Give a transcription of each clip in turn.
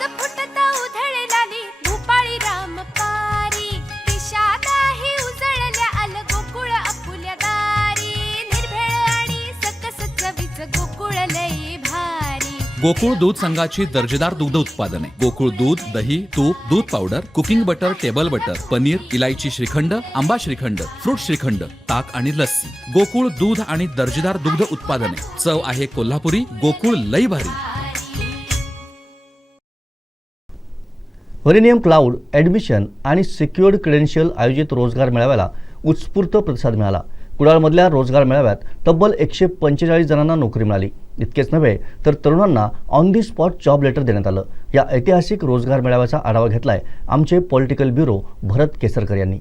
फुटता उधळलाली भूपाळी रामपारी दिशादाही उजळल्या आल गोकुळ आपुल्या दारी निर्भेळ आणि सकस चवीच गोकुळ लई भारी। गोकुळ दूध संघाची दर्जेदार दुग्ध उत्पादने गोकुळ दूध, दही, तूप, दूध powder, cooking butter, table butter, paneer, इलायची श्रीखंड, आंबा श्रीखंड, फ्रूट श्रीखंड, ताक आणि लस्सी। गोकुळ दूध आणि दर्जेदार दुग्ध उत्पादने, चव आहे कोल्हापुरी, गोकुळ लई भारी। व्हेरिनियम क्लाउड ॲडमिशन आणि सिक्युअर्ड क्रेडेन्शियल आयोजित रोजगार मेळाव्याला उत्स्फूर्त प्रतिसाद मिळाला। कुडाळमधल्या रोजगार मेळाव्यात तब्बल 145 जणांना नोकरी मिळाली। इतकेच नव्हे तर तरुणांना on the spot job letter देण्यात आलं। या ऐतिहासिक रोजगार मेळाव्याचा आढावा घेतलाय आमचे पॉलिटिकल ब्युरो भरत केसरकर यांनी।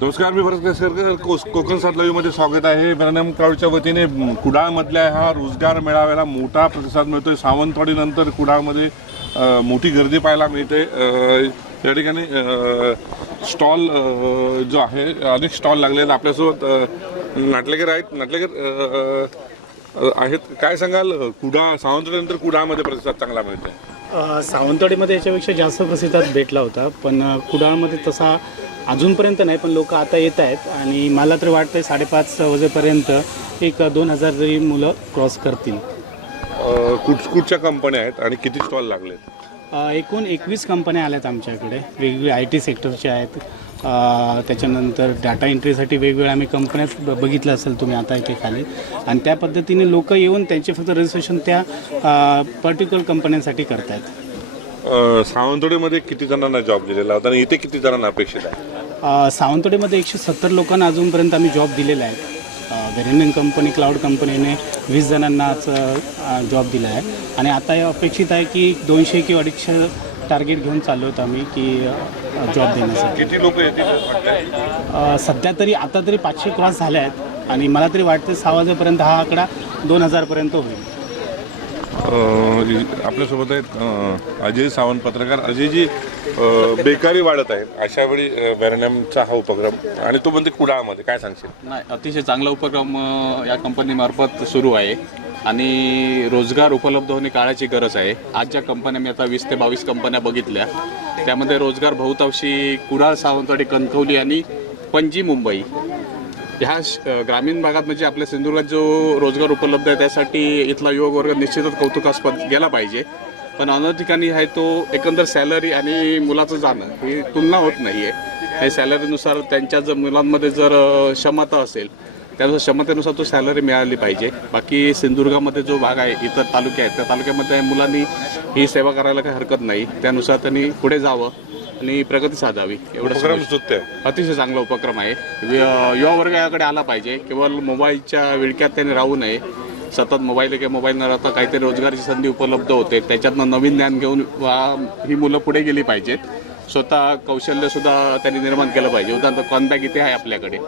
नमस्कार, मी भरत केसरकर, कोकण सात लाईव्हमध्ये स्वागत आहे। व्हेरिनियम क्लाउडच्या वतीने कुडाळमधल्या हा रोजगार मेळाव्याला मोठा प्रतिसाद मिळतोय। सावंतवाडीनंतर कुडाळमध्ये मोठी गर्दी पाहायला मिळते। या ठिकाणी स्टॉल जो आहे, अनेक स्टॉल लागले आहेत। आपल्यासोबत नाटलेकर आहेत, आहेत। काय सांगाल, कुडाळ सावंतवाडीनंतर कुडाळमध्ये प्रतिसाद चांगला मिळतोय? सावंतवाडीमध्ये याच्यापेक्षा जास्त प्रतिसाद भेटला होता, पण कुडाळमध्ये तसा अजूनपर्यंत नाही, पण लोक आता येत आहेत आणि मला तर वाटतं 5:30 वाजेपर्यंत एक 2000 जरी मुलं क्रॉस करतील। कुठच्या कंपन्या आहेत आणि किती स्टॉल लागलेत? एकूण 21 कंपन्या आल्यात आमच्याकडे, वेगवेगळे IT सेक्टरच्या आहेत। त्याच्यानंतर डाटा एंट्रीसाठी वेगवेगळ्या आम्ही कंपन्याच बघितलं असेल तुम्ही आता इथे खाली, आणि त्या पद्धतीने लोक येऊन त्यांचे फक्त रजिस्ट्रेशन त्या पर्टिक्युलर कंपन्यांसाठी करतायत। सावंतवाडीमध्ये किती जणांना जॉब दिलेला होता आणि इथे किती जणांना अपेक्षित आहे? सावंतवाडीमध्ये 170 लोकांना अजूनपर्यंत आम्ही जॉब दिलेला आहे। व्हेरिनियम कंपनी, क्लाउड कंपनीने 20 जणांनाच जॉब दिला आहे आणि आता अपेक्षित आहे की 200 किंवा 250 टार्गेट घेऊन चाललो होतो आम्ही की जॉब देण्यासाठी। किती लोक येतील? सध्या तरी आता तरी 500 क्रॉस झाले आहेत आणि मला तरी वाटतं 6 वाजेपर्यंत हा आकडा 2000पर्यंत होईल। आपल्यासोबत आहेत अजय सावंत, पत्रकार। अजयजी, बेकारी वाढत आहे, अशा वेळी व्हेरिनियमचा हा उपक्रम आणि तो म्हणते कुडाळमध्ये, काय सांगशील? नाही, अतिशय चांगला उपक्रम या कंपनीमार्फत सुरू आहे आणि रोजगार उपलब्ध होणे काळाची गरज आहे। आज ज्या कंपन्या मी आता 20 ते 22 कंपन्या बघितल्या, त्यामध्ये रोजगार बहुतांशी कुडाळ, सावंतवाडी, कणकवली आणि पणजी, मुंबई ह्या ग्रामीण भागात म्हणजे आपल्या सिंधुदुर्गात जो रोजगार उपलब्ध आहे त्यासाठी इथला युवक वर्ग निश्चितच कौतुकास्पद गेला पाहिजे। पण अनेक ठिकाणी आहे तो एकंदर सॅलरी आणि मुलाचं जाणं ही तुलना होत नाही आहे। हे सॅलरीनुसार त्यांच्या जर मुलांमध्ये जर क्षमता असेल त्यानुसार क्षमतेनुसार तो सॅलरी मिळाली पाहिजे। बाकी सिंधुदुर्गामध्ये जो भाग आहे, इतर तालुके आहेत, त्या तालुक्यामध्ये मुलांनी ही सेवा करायला काही हरकत नाही, त्यानुसार त्यांनी पुढे जावं आणि प्रगती साधावी, एवढं अतिशय चांगला उपक्रम आहे। युवा वर्ग याकडे आला पाहिजे, केवळ मोबाईलच्या विळक्यात त्यांनी राहू नये। सतत मोबाईल किंवा मोबाईल न राहता काहीतरी रोजगाराची संधी उपलब्ध होते, त्याच्यातनं नवीन ज्ञान घेऊन ही मुलं पुढे गेली पाहिजेत। स्वतः कौशल्यसुद्धा त्यांनी निर्माण केलं पाहिजे। उदाहरणार्थ कॉनबॅक इथे आहे आपल्याकडे,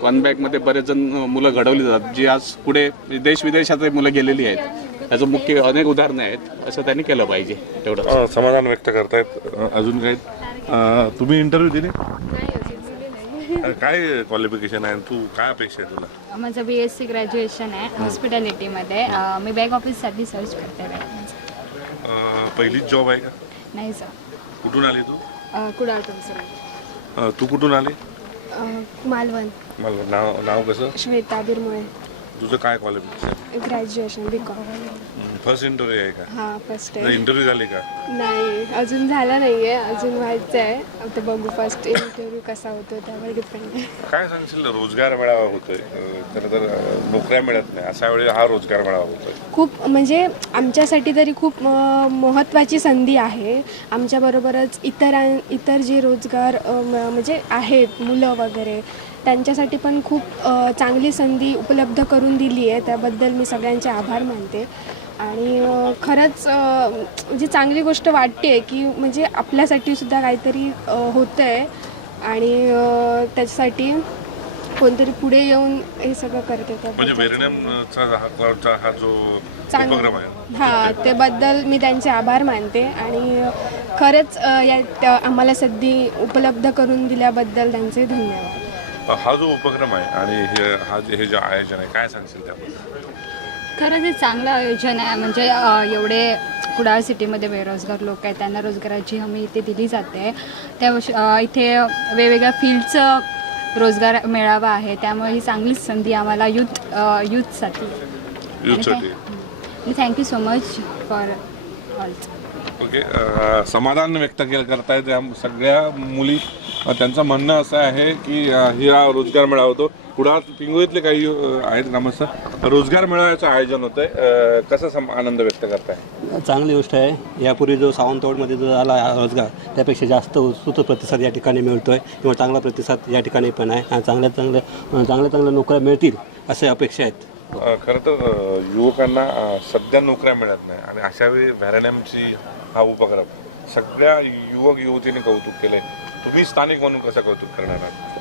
कॉनबॅकमध्ये बरेच जण मुलं घडवली जातात जी आज पुढे देश विदेशात मुलं गेलेली आहेत। त्याचं मुख्य अनेक उदाहरणं आहेत, असं त्यांनी केलं पाहिजे। तेवढं समाधान व्यक्त करतायत। अजून काही तुम्ही इंटरव्ह्यू दिले? काय क्वालिफिकेशन आहे, तू काय अपेक्षा आहे तुला? माझं BSc ग्रॅज्युएशन आहे हॉस्पिटॅलिटीमध्ये। मी बॅक ऑफिससाठी सर्च करते। पहिली जॉब आहे का? नाही सर। कुठून आली तू? कुडाळ तुमचं। तू कुठून आली? मालवण। नाव कसं? श्वेता बिरमुळे। तुझं काय qualification? Graduation BCom। First interview आहे का? हां फर्स्ट आहे. इंटरव्ह्यू झाली का? नाही अजून झाला नाही आहे, अजून व्हायचं आहे. आता बघू फर्स्ट इंटरव्ह्यू कसा होतो त्यावर डिपेंड आहे. काय सांगशील, रोजगार मेळावा होतोय, खरं तर नोकऱ्या मिळत नाही अशा वेळी हा रोजगार मेळावा होतोय. खूप म्हणजे आमच्यासाठी तरी खूप महत्त्वाची संधी आहे. आमच्याबरोबरच इतर जे रोजगार म्हणजे आहेत मुलं वगैरे त्यांच्यासाठी पण खूप चांगली संधी उपलब्ध करून दिली आहे. त्याबद्दल मी सगळ्यांचे आभार मानते. आणि खरंच म्हणजे चांगली गोष्ट वाटते की म्हणजे आपल्यासाठी सुद्धा काहीतरी होतं आहे आणि त्याच्यासाठी कोणतरी पुढे येऊन हे सगळं करते. म्हणजे मेरिनेमचा हा जो उपक्रम आहे हां त्याबद्दल मी त्यांचे आभार मानते आणि खरंच आम्हाला संधी उपलब्ध करून दिल्याबद्दल त्यांचे धन्यवाद. हा जो उपक्रम आहे आणि हे जे आयोजन आहे काय सांगशील त्याबद्दल? खरंच हे चांगलं आयोजन आहे. म्हणजे एवढे कुडाळ सिटीमध्ये बेरोजगार लोक आहेत त्यांना रोजगाराची हमी इथे दिली जाते. त्या इथे वेगवेगळ्या फील्डचं रोजगार मेळावा आहे, त्यामुळे ही चांगलीच संधी आम्हाला यूथसाठी. Thank you so much for all. Okay, समाधान व्यक्त करतायत या सगळ्या मुली. त्यांचं म्हणणं असं आहे की हा रोजगार मेळावा होतो. कुडाळ पिंगोळीतले काही आहेत ग्रामस्थ, रोजगार मेळाव्याचं आयोजन होतं आहे, कसं आनंद व्यक्त करताय? चांगली गोष्ट आहे. यापूर्वी जो सावंतवाडमध्ये जो आला रोजगार त्यापेक्षा जास्त उत्स्फूर्त प्रतिसाद या ठिकाणी मिळतो आहे किंवा चांगला प्रतिसाद या ठिकाणी पण आहे आणि चांगल्या नोकऱ्या मिळतील असे अपेक्षा आहेत. खरं तर युवकांना सध्या नोकऱ्या मिळत नाही आणि अशा वेळी व्हॅरेनॅमची हा उपक्रम सगळ्या युवक युवतीने कौतुक केलंय. तुम्ही स्थानिक म्हणून कसं कौतुक करणार आहात?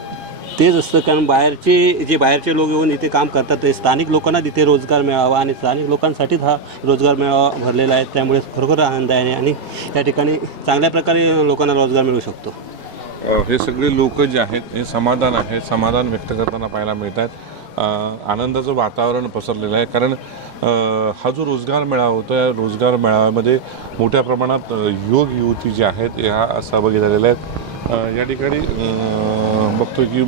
तेच असतं, कारण बाहेरचे लोक येऊन इथे काम करतात, ते स्थानिक लोकांना तिथे रोजगार मिळावा आणि स्थानिक लोकांसाठीच हा रोजगार मेळावा भरलेला आहे. त्यामुळे खरोखर आनंद आहे आणि त्या ठिकाणी चांगल्या प्रकारे लोकांना रोजगार मिळू शकतो. हे सगळे लोक जे आहेत हे समाधान आहे, समाधान व्यक्त करताना पाहायला मिळत आहेत. आनंदाचं वातावरण पसरलेलं आहे, कारण हा जो रोजगार मेळावा होतो या रोजगार मेळाव्यामध्ये मोठ्या प्रमाणात युवक युवती जे आहेत ह्या सहभागी झालेल्या आहेत. या ठिकाणी बघतो की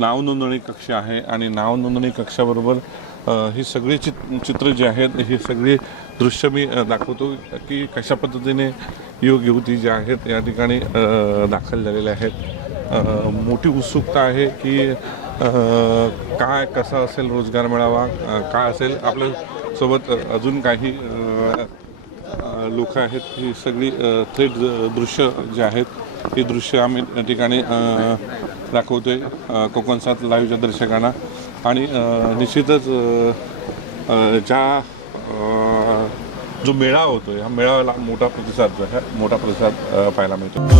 नाव नोंदणी कक्ष आहे आणि नाव नोंदणी कक्षाबरोबर ही सगळी चित्र जी आहेत ही सगळी दृश्य मी दाखवतो की कशा पद्धतीने युवक युवती जे आहेत या ठिकाणी दाखल झालेले आहेत. मोठी उत्सुकता आहे की काय कसा असेल रोजगार मेळावा, काय असेल. आपल्यासोबत अजून काही लोक आहेत. ही सगळी थेट दृश्य जे आहेत ही दृश्य आम्ही या ठिकाणी दाखवतोय कोकणसात लाईव्हच्या दर्शकांना. आणि निश्चितच जो मेळावा होतो या मेळाव्याला मोठा प्रतिसाद पाहायला मिळतो.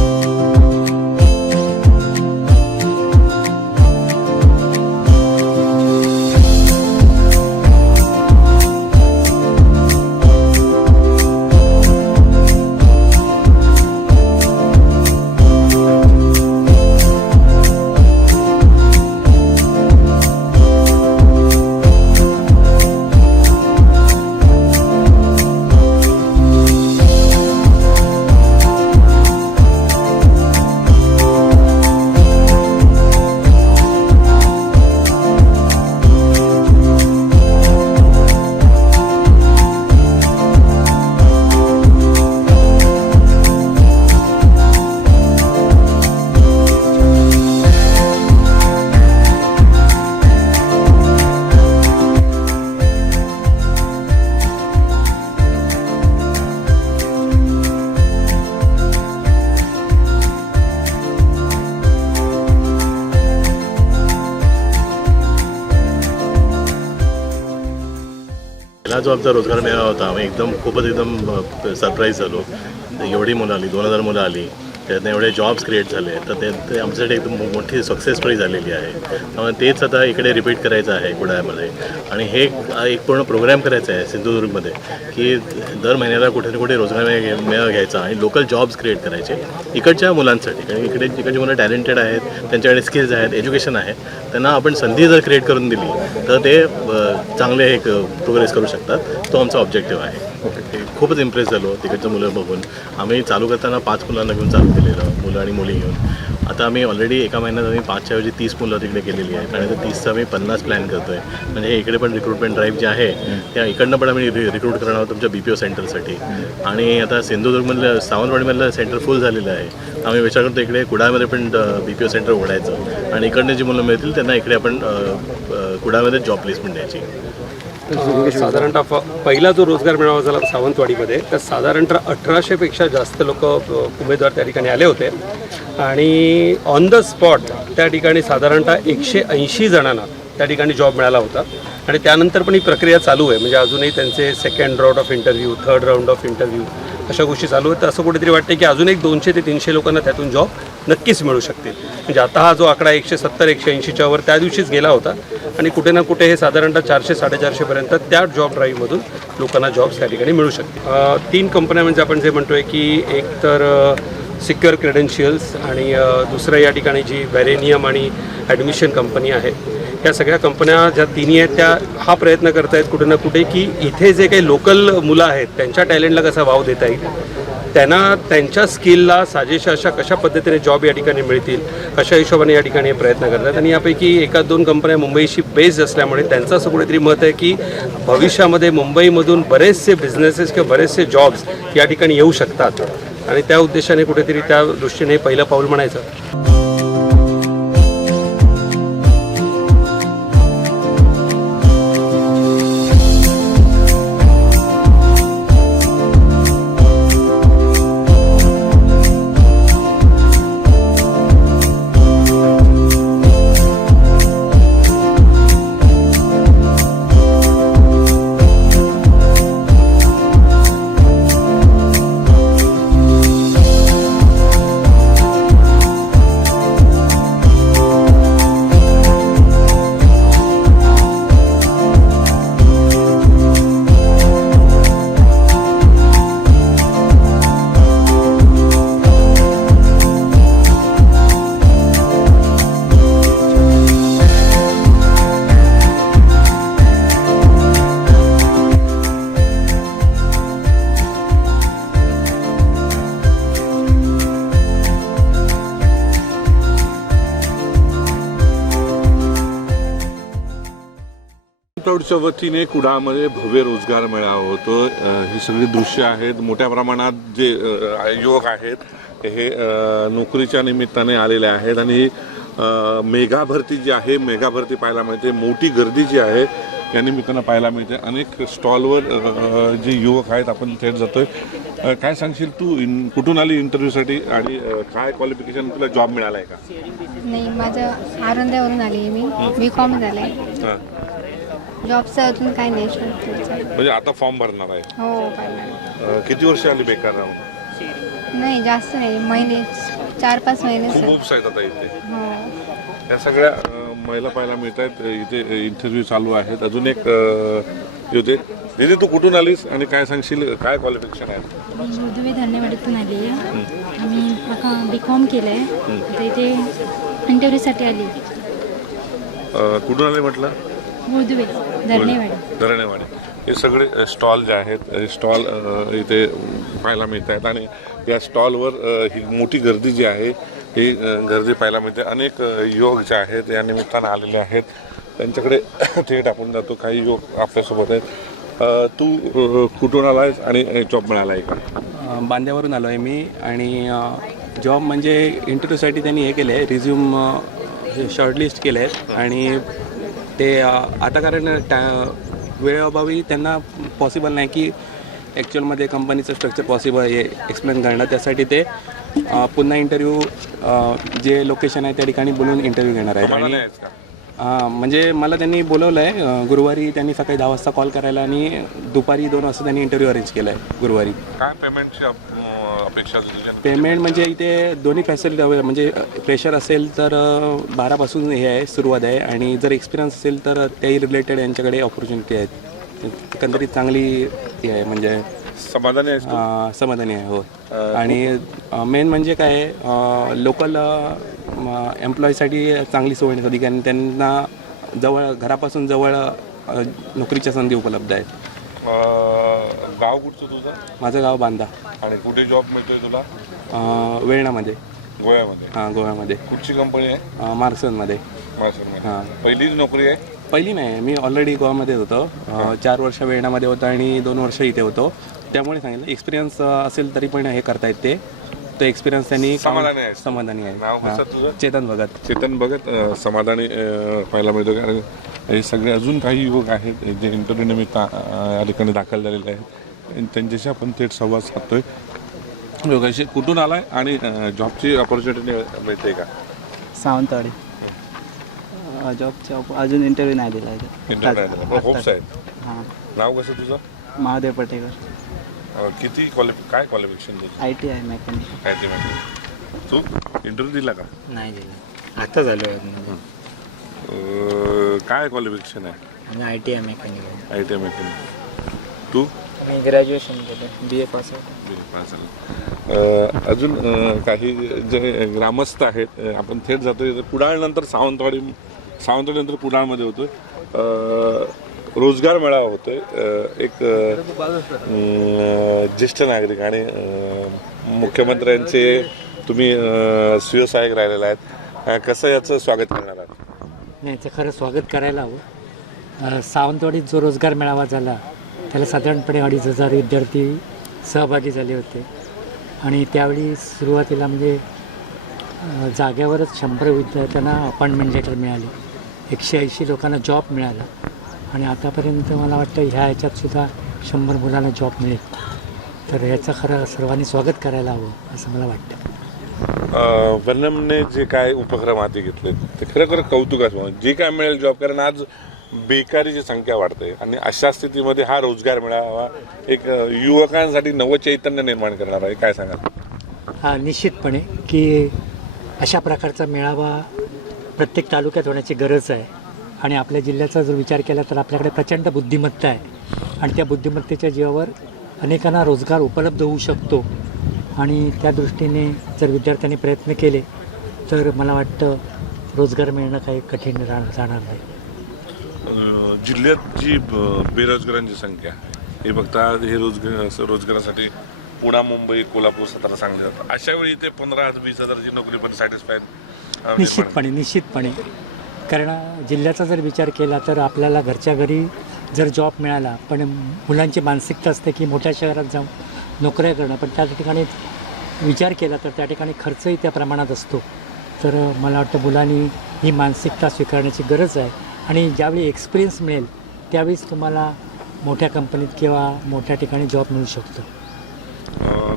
हा जो आमचा रोजगार मेळावा होता आम्ही खूपच सरप्राईज झालो. एवढी मुलं आली, 2000 मुलं आली, त्यातनं एवढे जॉब्स क्रिएट झाले. तर ते आमच्यासाठी एकदम मोठी सक्सेस स्टोरी झालेली आहे. त्यामुळे तेच आता इकडे रिपीट करायचं आहे कुडाळमध्ये आणि हे एक पूर्ण प्रोग्राम करायचा आहे सिंधुदुर्गमध्ये की दर महिन्याला कुठे ना कुठे रोजगार मेळावा घ्यायचा आणि लोकल जॉब्स क्रिएट करायचे इकडच्या मुलांसाठी. कारण इकडची मुलं टॅलेंटेड आहेत, त्यांच्याकडे स्किल्स आहेत, एज्युकेशन आहे. त्यांना आपण संधी जर क्रिएट करून दिली तर ते चांगले एक प्रोग्रेस करू शकतात. तो आमचा ऑब्जेक्टिव्ह आहे. खूपच इम्प्रेस झालो तिकडच्या मुलं बघून. आम्ही चालू करताना 5 मुलांना घेऊन चालू केलेलं, मुलं आणि मुली घेऊन. आता आम्ही ऑलरेडी एका महिन्यात आम्ही 5च्या ऐवजी 30 मुलं तिकडे केलेली आहेत आणि 30चं आम्ही 50 प्लॅन करतो आहे. म्हणजे इकडे पण रिक्रुटमेंट ड्राईव्ह जे आहे त्या इकडनं पण आम्ही रिक्रूट करणार आहोत तुमच्या BPO सेंटरसाठी. आणि आता सिंधुदुर्गमधलं सावंतवाडीमधलं सेंटर फुल झालेलं आहे. आम्ही विचार करतो इकडे कुडाळमध्ये पण BPO सेंटर उघडायचं आणि इकडनं जी मुलं मिळतील त्यांना इकडे आपण कुडाळमध्ये जॉब प्लेसमेंट द्यायची. साधारणतः पहिला जो रोजगार मेळावा झाला सावंतवाडीमध्ये तर साधारणतः 1800पेक्षा जास्त लोक उमेदवार त्या ठिकाणी आले होते आणि ऑन द स्पॉट त्या ठिकाणी साधारणतः 180 जणांना त्या ठिकाणी जॉब मिळाला होता. आणि त्यानंतर पण ही प्रक्रिया चालू आहे. म्हणजे अजूनही त्यांचे second round of interview, third round of interview अशा गोष्टी चालू आहेत. तर असं कुठेतरी वाटते की अजून एक 200 ते 300 लोकांना त्यातून जॉब नक्कीच मिळू शकतील. म्हणजे आता हा जो आकडा 170-180च्या वर त्या दिवशीच गेला होता आणि कुठे ना कुठे हे साधारणतः 400-450पर्यंत त्या जॉब ड्राईव्हमधून लोकांना जॉब्स त्या ठिकाणी मिळू शकतील. 3 कंपन्या म्हणजे आपण जे म्हणतोय की एक तर सिक्युअर क्रेडेन्शियल्स आणि दुसरं या ठिकाणी जी व्हॅरेनियम आणि ॲडमिशन कंपनी आहे. या सगळ्या कंपन्या ज्या तिन्ही आहेत त्या हा प्रयत्न करत आहेत कुठे ना कुठे की इथे जे काही लोकल मुलं आहेत त्यांच्या टॅलेंटला कसा वाव देता येईल, त्यांना त्यांच्या स्किलला साजेशा अशा कशा पद्धतीने जॉब या ठिकाणी मिळतील अशा हिशोबाने या ठिकाणी हे प्रयत्न करतात. आणि यापैकी 1-2 कंपन्या मुंबईशी बेस्ड असल्यामुळे त्यांचं असं कुठेतरी मत आहे की भविष्यामध्ये मुंबईमधून बरेचसे बिझनेसेस किंवा बरेचसे जॉब्स या ठिकाणी येऊ शकतात आणि त्या उद्देशाने कुठेतरी त्या दृष्टीने पहिलं पाऊल म्हणायचं. क्राऊडच्या वतीने कुडाळमध्ये भव्य रोजगार मेळावा होतो. ही सगळी दृश्य आहेत. मोठ्या प्रमाणात जे युवक आहेत हे नोकरीच्या निमित्ताने आलेले आहेत आणि मेगा भरती जी आहे मेगा भरती पाहायला मिळते. मोठी गर्दी जी आहे या निमित्तानं पाहायला मिळते. अनेक स्टॉलवर जे युवक आहेत आपण थेट जातोय. काय सांगशील तू, कुठून आली इंटरव्ह्यूसाठी आणि काय क्वालिफिकेशन, तुला जॉब मिळाला आहे का? नाही, माझं आरंध्यावरून आली मी. BCom झाले. जॉबचं अजून काय नाही. म्हणजे आता फॉर्म भरणार आहे? हो. किती वर्ष आली बेकार राहून? नाही, जास्त नाही, महिने 4-5 महिने. खूप आहेत आता इथे. हो. या सगळ्या महिला पाहायला मिळत आहेत. इथे इंटरव्ह्यू चालू आहेत. अजून एक होते. दीदी, तू कुठून आलीस आणि काय सांगशील, काय क्वालिफिकेशन आहे? मृदुवे धरणेवाडीतून आली आहे. आम्ही BCom केलं आहे. तर इथे इंटरव्ह्यूसाठी आली. कुठून आले म्हटलं? मृदुवे धरणेवाडी. हे सगळे स्टॉल जे आहेत, स्टॉल इथे पाहायला मिळत आहेत आणि या स्टॉलवर ही मोठी गर्दी जी आहे ही गर्दी पाहायला मिळते. अनेक युवक जे आहेत या निमित्तानं आलेले आहेत. त्यांच्याकडे थेट आपण जातो. काही युवक आपल्यासोबत आहेत. तू कुठून आला आहेस आणि जॉब मिळाला आहे का? बांद्यावरून आलो आहे मी. आणि जॉब म्हणजे इंटरव्ह्यूसाठी त्यांनी हे केलं आहे, रिझ्यूम शॉर्टलिस्ट केले आहेत आणि ते आता कारण वेळेअभावी त्यांना पॉसिबल नाही की ॲक्च्युअलमध्ये कंपनीचं स्ट्रक्चर पॉसिबल आहे एक्सप्लेन करणं. त्यासाठी ते पुन्हा इंटरव्ह्यू जे लोकेशन आहे त्या ठिकाणी बोलून इंटरव्ह्यू घेणार आहेत. आणि म्हणजे मला त्यांनी बोलवलं आहे गुरुवारी. त्यांनी सकाळी 10 वाजता कॉल करायला आणि दुपारी 2 वाजता त्यांनी इंटरव्ह्यू अरेंज केला आहे गुरुवारी. काय पेमेंटची अपेक्षा? पेमेंट म्हणजे इथे दोन्ही फॅसिलिटी अवेलेबल. म्हणजे प्रेशर असेल तर 12 पासून हे आहे, सुरुवात आहे. आणि जर एक्सपिरियन्स असेल तर त्याही रिलेटेड यांच्याकडे ऑपॉर्च्युनिटी आहेत. एकंदरीत चांगली हे आहे. म्हणजे समाधानी आहे? समाधानी आहे, हो. आणि मेन म्हणजे काय आहे, लोकल एम्प्लॉईसाठी चांगली सोय होती कारण त्यांना जवळ, घरापासून जवळ नोकरीच्या संधी उपलब्ध आहेत. गाव कुठचं तुझं? माझं गाव बांदा. आणि कुठे जॉब मिळतोय तुला? वेळणामध्ये. गोव्यामध्ये. हां गोव्यामध्ये कुठची कंपनी आहे? मार्क्सनमध्ये. मार्सलमध्ये. हां. पहिलीच नोकरी आहे? पहिली नाही, मी ऑलरेडी गोव्यामध्ये होतो. 4 वर्ष वेणामध्ये होतो आणि 2 वर्ष इथे होतो. त्यामुळे सांगितलं एक्सपिरियन्स असेल तरी पण हे करता येते. तो एक्सपिरियन्स त्यांनी समाधानी आहे. समाधानी आहे. नाव कसं हां. तुझं? चेतन भगत. चेतन भगत समाधानी पाहायला मिळतो. कारण हे सगळे अजून काही युवक आहेत जे इंटरव्ह्यू निमित्त या ठिकाणी दाखल झालेले आहेत. त्यांच्याशी आपण थेट संवाद साधतोय. योगाशी कुठून आलाय आणि जॉबची ऑपॉर्च्युनिटी मिळते का? सावंतवाडी. जॉबच्या अजून इंटरव्ह्यू नाही दिला इंटरव्ह्यू होप्स आहेत. हां. नाव कसं तुझं? महादेव पटेकर. किती काय क्वालिफिकेशन तुझं? IT आहे मेकॅनिक. IT मध्ये. तू इंटरव्ह्यू दिला का? नाही दिला, आता झालो काय क्वालिफिकेशन आहे? आणि IT आहे मेकॅनिक. IT mechanic. तू? मी ग्रॅज्युएशन केलं, BA पास अजून काही जे ग्रामस्थ आहेत आपण थेट जातोय. कुडाळ नंतर सावंतवाडी नंतर कुडाळमध्ये होतोय. रोजगार मेळावा होतोय. एक ज्येष्ठ नागरिक आणि मुख्यमंत्र्यांचे तुम्ही शिवसहाय्यक राहिलेला आहेत. कसं याचं स्वागत करणार आहात? नाही, ते खरं स्वागत करायला हवं. सावंतवाडीत जो रोजगार मेळावा झाला त्याला साधारणपणे 2,500 विद्यार्थी सहभागी झाले होते आणि त्यावेळी सुरुवातीला म्हणजे जाग्यावरच 100 विद्यार्थ्यांना अपॉइंटमेंट लेटर मिळाले. 180 लोकांना जॉब मिळाला आणि आतापर्यंत मला वाटतं ह्या ह्याच्यातसुद्धा 100 मुलांना जॉब मिळेल. तर याचं खरं सर्वांनी स्वागत करायला हवं असं मला वाटतं. वर्णमने जे काय उपक्रम हाती घेतले ते खरं कौतुकाचं. जे काय मिळेल जॉब, कारण आज बेकारीची संख्या वाढते आणि अशा स्थितीमध्ये हा रोजगार मेळावा एक युवकांसाठी नवचैतन्य निर्माण करणार आहे. काय सांगाल? हा, निश्चितपणे की अशा प्रकारचा मेळावा प्रत्येक तालुक्यात होण्याची गरज आहे आणि आपल्या जिल्ह्याचा जर विचार केला तर आपल्याकडे प्रचंड बुद्धिमत्ता आहे आणि त्या बुद्धिमत्तेच्या जीवावर अनेकांना रोजगार उपलब्ध होऊ शकतो आणि त्या दृष्टीने जर विद्यार्थ्यांनी प्रयत्न केले तर मला वाटतं रोजगार मिळणं काही कठीण जाणार नाही. जिल्ह्यात जी बेरोजगारांची संख्या हे बघता हे रोजगारासाठी पुणे, मुंबई, कोल्हापूर, सातारा, सांगली जातात. अशा वेळी ते 15,000-20,000ची नोकरी पण सॅटिस्फाईड निश्चितपणे कारण जिल्ह्याचा जर विचार केला तर आपल्याला घरच्या घरी जर जॉब मिळाला पण मुलांची मानसिकता असते की मोठ्या शहरात जाऊन नोकऱ्या करणं, पण त्या ठिकाणी विचार केला तर त्या ठिकाणी खर्चही त्या प्रमाणात असतो. तर मला वाटतं मुलांनी ही मानसिकता स्वीकारण्याची गरज आहे आणि ज्यावेळी एक्सपिरियन्स मिळेल त्यावेळीच तुम्हाला मोठ्या कंपनीत किंवा मोठ्या ठिकाणी जॉब मिळू शकतो.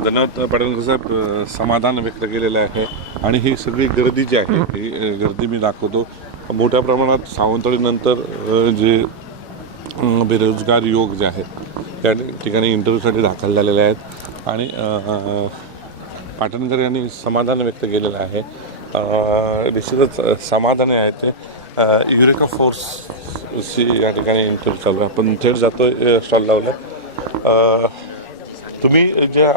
धन्यवाद पाटील साहेब. समाधान व्यक्त केलेलं आहे आणि ही सगळी गर्दी जी आहे ही गर्दी मी दाखवतो. मोठ्या प्रमाणात सावंतवाडीनंतर जे बेरोजगार युवक जे आहेत त्या ठिकाणी इंटरव्ह्यूसाठी दाखल झालेले आहेत आणि पाटणकर यांनी समाधान व्यक्त केलेलं आहे. निश्चितच समाधानी आहे ते. युरेका फोर्सची या ठिकाणी इंटरव्ह्यू चालू आहे. आपण थेट जातोय स्टॉल लावला. तुम्ही ज्या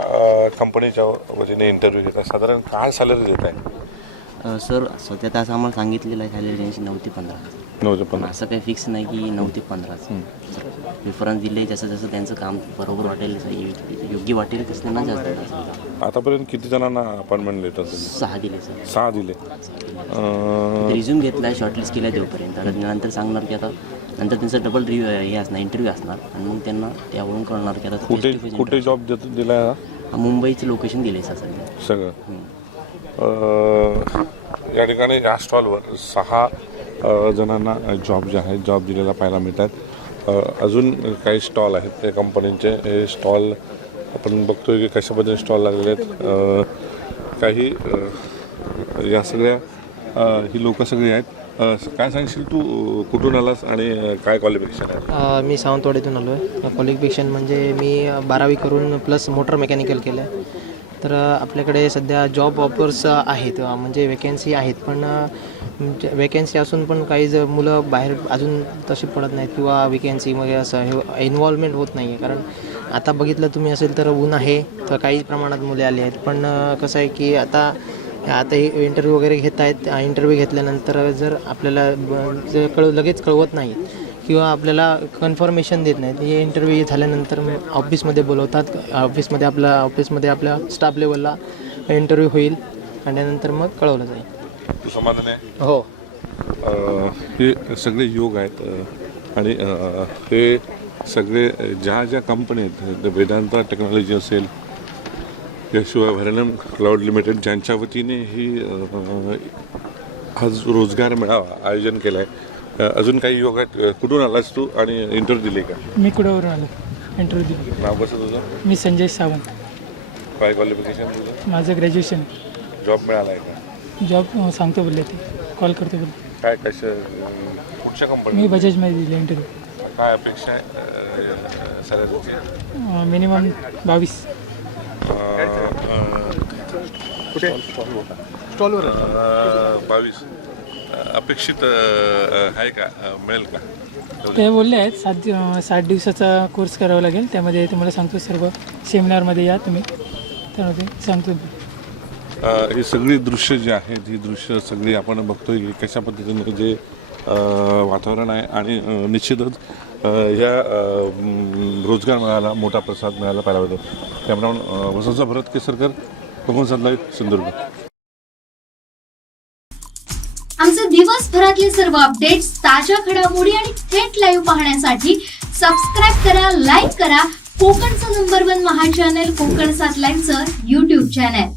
कंपनीच्या वतीने इंटरव्ह्यू घेता साधारण काय सॅलरी देत आहे? सर सध्या त्याचं आम्हाला सांगितलेलं आहे सॅलरी रेंज 9 ते 15. 9 ते 15. असं काही फिक्स नाही की 9 ते 15. प्रिफरन्स दिले जसं जसं त्यांचं काम बरोबर वाटेल योग्य वाटेल तसं त्यांना जास्त. आतापर्यंत किती जणांना अपॉइंटमेंट देतात? 6 दिले सर. 6 दिले. रिझ्यूम घेतला आहे, शॉर्टलिस्ट केला देऊपर्यंत आणि नंतर सांगणार की आता नंतर त्यांचं डबल हे असणार इंटरव्ह्यू असणार आणि मग त्यांना त्यावरून कळणार की आता कुठे जॉब दिला? मुंबईचं लोकेशन दिलं आहे सर सगळं. या ठिकाणी या स्टॉलवर 6 जणांना जॉब जे आहे जॉब दिलेला पाहायला मिळतात. अजून काही स्टॉल आहेत त्या कंपनीचे. हे स्टॉल आपण बघतोय की कशा पद्धतीने स्टॉल लागलेले आहेत. काही या सगळ्या ही लोक सगळी आहेत. काय सांगशील तू, कुठून आलास आणि काय क्वालिफिकेशन आहे? मी सावंतवाडीतून आलो आहे. क्वालिफिकेशन म्हणजे मी 12वी करून प्लस मोटर मेकॅनिकल केलं आहे. तर आपल्याकडे सध्या जॉब ऑफर्स आहेत म्हणजे वेकन्सी आहेत, पण वेकन्सी असून पण काही जर मुलं बाहेर अजून तसे पडत नाहीत किंवा वेकन्सीमध्ये असं हे इन्व्हॉल्वमेंट होत नाही आहे. कारण आता बघितलं तुम्ही असेल तर ऊन आहे तर काही प्रमाणात मुले आले आहेत, पण कसं आहे की आता हे इंटरव्ह्यू वगैरे घेत आहेत. इंटरव्ह्यू घेतल्यानंतर जर आपल्याला लगेच कळवत नाही किंवा आपल्याला कन्फर्मेशन देत नाहीत. हे इंटरव्ह्यू झाल्यानंतर ऑफिसमध्ये बोलवतात. ऑफिसमध्ये आपल्या स्टाफ लेवलला इंटरव्ह्यू होईल आणि त्यानंतर मग कळवलं जाईल. तू समाधान आहे? हो. हे सगळे योग आहेत आणि हे सगळे ज्या कंपनी आहेत, वेदांता टेक्नॉलॉजी असेल, याशिवाय व्हॅरनम क्लाउड लिमिटेड, ज्यांच्या वतीने ही आज रोजगार मेळावा आयोजन केलं आहे. अजून काही योग आहेत. कुठून आलास तू आणि इंटरव्ह्यू दिली का? मी कुडावरून आलो, इंटरव्ह्यू दिली. नाव कसं तुझं? मी संजय सावंत. काय क्वालिफिकेशन तुझं? माझं ग्रॅज्युएशन. जॉब मिळाला आहे का? जॉब सांगतो बोलले ते, कॉल करतो बोलले. काय कसं कुठच्या कंपनी? मी बजाजमध्ये दिले इंटरव्ह्यू. काय अपेक्षा आहे सॅलरीची? मिनिमम 22. कुठे? स्टॉलवर 22 अपेक्षित आहे का? मिळेल का? ते बोलले आहेत 60 दिवसाचा कोर्स करावा लागेल, त्यामध्ये तुम्हाला सांगतो सर्व सेमिनारमध्ये या तुम्ही, तर ते सांगतो. ही सगळी दृश्य जी आहेत, ही दृश्य सगळी आपण बघतोय की कशा पद्धतीने जे वातावरण आहे आणि निश्चितच ह्या रोजगार मेळाव्याला मोठा प्रसाद मिळायला पाहिला होता. कॅमेरामन वसंत भरत केसरकर, कोकण सात लाईव्ह, सिंधुदुर्ग. आमचे दिवसभरातले सर्व अपडेट्स, ताज्या घडामोडी आणि थेट लाईव्ह पाहण्यासाठी सबस्क्राईब करा, लाईक करा कोकणचं नंबर 1 महा चॅनल कोकण 7 लाईव्हचं YouTube चॅनल.